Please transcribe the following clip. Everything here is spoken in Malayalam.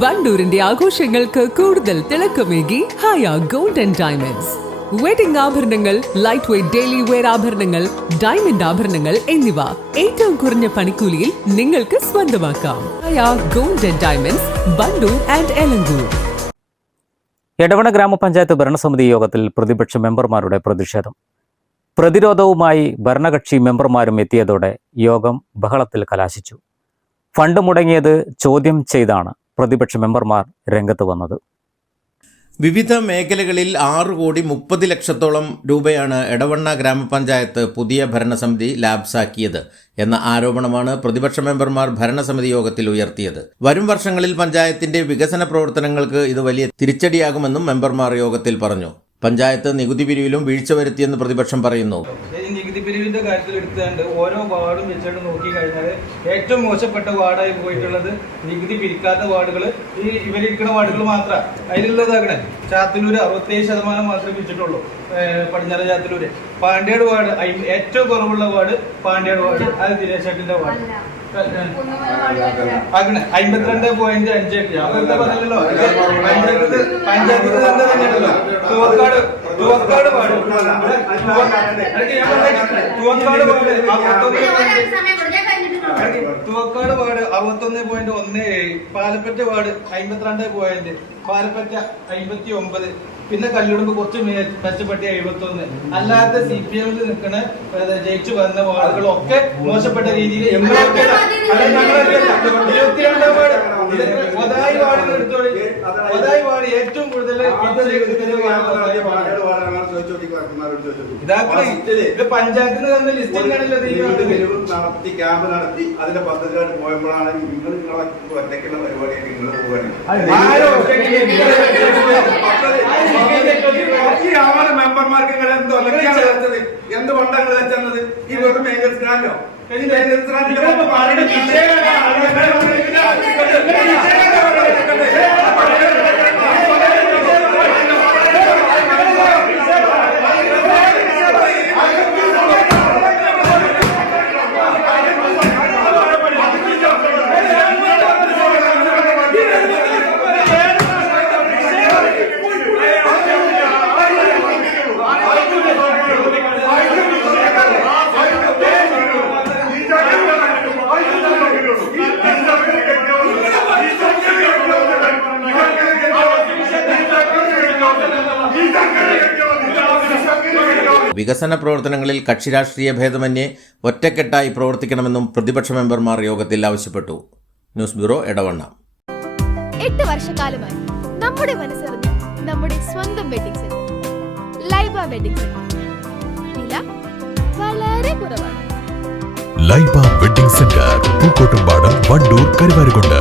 വണ്ടൂരിന്റെ ആഘോഷങ്ങൾക്ക് കൂടുതൽ തിളക്കമേകി Haya gold and diamonds. Wedding ആഭരണങ്ങൾ, ലൈറ്റ് വെയ്റ്റ് ഡെയിലി വെയർ ആഭരണങ്ങൾ, ഡയമണ്ട് ആഭരണങ്ങൾ എന്നിവ ഏറ്റവും കുറഞ്ഞ പണിക്കൂലിയിൽ നിങ്ങൾക്ക് സ്വന്തമാക്കാം. Haya gold and diamonds, Wandoor and Elankur. Edavanna ഗ്രാമപഞ്ചായത്ത് ഭരണസമിതി യോഗത്തിൽ പ്രതിപക്ഷ മെമ്പർമാരുടെ പ്രതിഷേധം. പ്രതിരോധവുമായി ഭരണകക്ഷി മെമ്പർമാരും എത്തിയതോടെ യോഗം ബഹളത്തിൽ കലാശിച്ചു. ഫണ്ട് മുടങ്ങിയത് ചോദ്യം ചെയ്താണ് പ്രതിപക്ഷ മെമ്പർമാർ രംഗത്ത് വന്നത്. വിവിധ മേഖലകളിൽ 6,30,00,000 രൂപയാണ് എടവണ്ണ ഗ്രാമപഞ്ചായത്ത് പുതിയ ഭരണസമിതി ലാപ്സാക്കിയത് എന്ന ആരോപണമാണ് പ്രതിപക്ഷ മെമ്പർമാർ ഭരണസമിതി യോഗത്തിൽ ഉയർത്തിയത്. വരും വർഷങ്ങളിൽ പഞ്ചായത്തിന്റെ വികസന പ്രവർത്തനങ്ങൾക്ക് ഇത് വലിയ തിരിച്ചടിയാകുമെന്നും മെമ്പർമാർ യോഗത്തിൽ പറഞ്ഞു. പഞ്ചായത്ത് നികുതി പിരിവിലും വീഴ്ച വരുത്തിയെന്ന് പ്രതിപക്ഷം പറയുന്നു. നികുതി പിരിവിന്റെ കാര്യത്തിൽ എടുത്തുകൊണ്ട് ഓരോ വാർഡും വെച്ചിട്ട് നോക്കി കഴിഞ്ഞാൽ ഏറ്റവും മോശപ്പെട്ട വാർഡായി പോയിട്ടുള്ളത് നികുതി പിരിക്കാത്ത വാർഡുകൾ ഇവരിരിക്കുന്ന വാർഡുകൾ മാത്രമാണ്. അതിലുള്ളതാകണേ ചാത്തലൂര് 67% മാത്രമേ പിരിച്ചിട്ടുള്ളൂ. പടിഞ്ഞാറ് ചാത്തലൂര്. പാണ്ഡ്യാട് വാർഡ് ഏറ്റവും കുറവുള്ള വാർഡ് പാണ്ഡ്യാട് വാർഡ്, അത് ദിനേശേട്ടന്റെ വാർഡ്. 52.5 അതൊക്കെ പറഞ്ഞല്ലോ. പഞ്ചായത്തിൽ തന്നെയാണല്ലോ. തുവക്കാട് വാർഡ് 61.17, പാലപ്പറ്റ വാർഡ് 52 പാലപ്പറ്റ 59, പിന്നെ കല്ലുടുമ്പ് കുറച്ച് മെച്ചപ്പെട്ട 71. അല്ലാത്ത CPM നിൽക്കുന്ന ജയിച്ചു വന്ന വാർഡുകളൊക്കെ മോശപ്പെട്ട രീതിയിൽ 22 വാർഡ് ഒതായി വാർഡുകൾ എടുത്തോളി. ഒതായി വാർഡ് ഏറ്റവും കൂടുതൽ ഇത് പഞ്ചായത്തിന് തന്ന ലിസ്റ്റിംഗാണല്ലോ നടത്തി ക്യാമ്പ് നടത്തി അതിന്റെ പദ്ധതിയായിട്ട് പോയപ്പോഴാണ് നിങ്ങൾ ഒറ്റയ്ക്കുള്ള പരിപാടിയായിട്ട് നിങ്ങൾ പോവുകയാണ്. ഈ 6 മെമ്പർമാർക്ക് നിങ്ങൾ എന്ത് ഫണ്ടാണ് വെച്ചത്? ഈ വെറും മെയിൻ്റനൻസ് ഗ്രാൻഡോ? മെയിൻ്റനൻസ് ഗ്രാൻഡിന്റെ വികസന പ്രവർത്തനങ്ങളിൽ കക്ഷി രാഷ്ട്രീയ ഭേദമന്യേ ഒറ്റക്കെട്ടായി പ്രവർത്തിക്കണമെന്നും പ്രതിപക്ഷ മെമ്പർമാർ യോഗത്തിൽ ആവശ്യപ്പെട്ടു. News bureau, Edavanna. 8 വർഷക്കാലമായി നമ്മുടെ മനസ്സറിഞ്ഞ നമ്മുടെ സ്വന്തം wedding centre Laiba wedding centre. വില വളരെ കുറവാണ്. Laiba wedding centre, Pookkottumpadam, Wandoor, Karuvarakundu.